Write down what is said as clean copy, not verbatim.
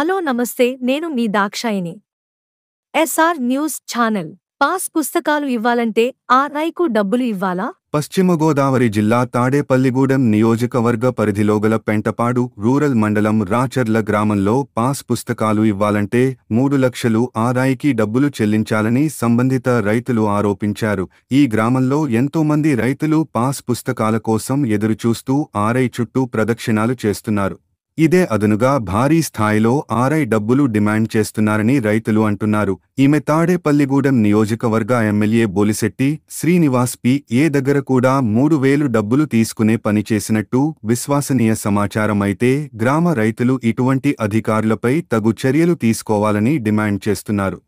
Hello నమస్తే, నేను మీ Dakshayini. SR news channel. Pass పుస్తకాలు ఇవ్వాలంటే ఆర్ఐకు డబ్బులు ఇవ్వాలా? పశ్చిమ గోదావరి జిల్లా తాడేపల్లిగూడెం నియోజకవర్గ పరిధిలోగల పెంటపాడు రూరల్ మండలం రాచర్ల గ్రామంలో పాస్ పుస్తకాలు ఇవ్వాలంటే 3 లక్షలు ఆర్ఐకి డబ్బులు చెల్లించాలని సంబంధిత రైతులు ఆరోపించారు. ఈ గ్రామంలో ఎంతో మంది రైతులు పాస్ పుస్తకాల కోసం ఎదురుచూస్తూ ఆర్ఐ చుట్టూ ప్రదక్షిణాలు చేస్తున్నారు. ఇదే అదనుగా భారీ స్థాయిలో ఆర్ఐ డబ్బులు డిమాండ్ చేస్తున్నారని రైతులు అంటున్నారు. ఈమె తాడేపల్లిగూడెం నియోజకవర్గ ఎమ్మెల్యే బోలిశెట్టి శ్రీనివాస్ ఏ దగ్గర కూడా 3,000 డబ్బులు తీసుకునే పని చేసినట్టు విశ్వసనీయ సమాచారం. అయితే గ్రామ రైతులు ఇటువంటి అధికారులపై తగు చర్యలు తీసుకోవాలని డిమాండ్ చేస్తున్నారు.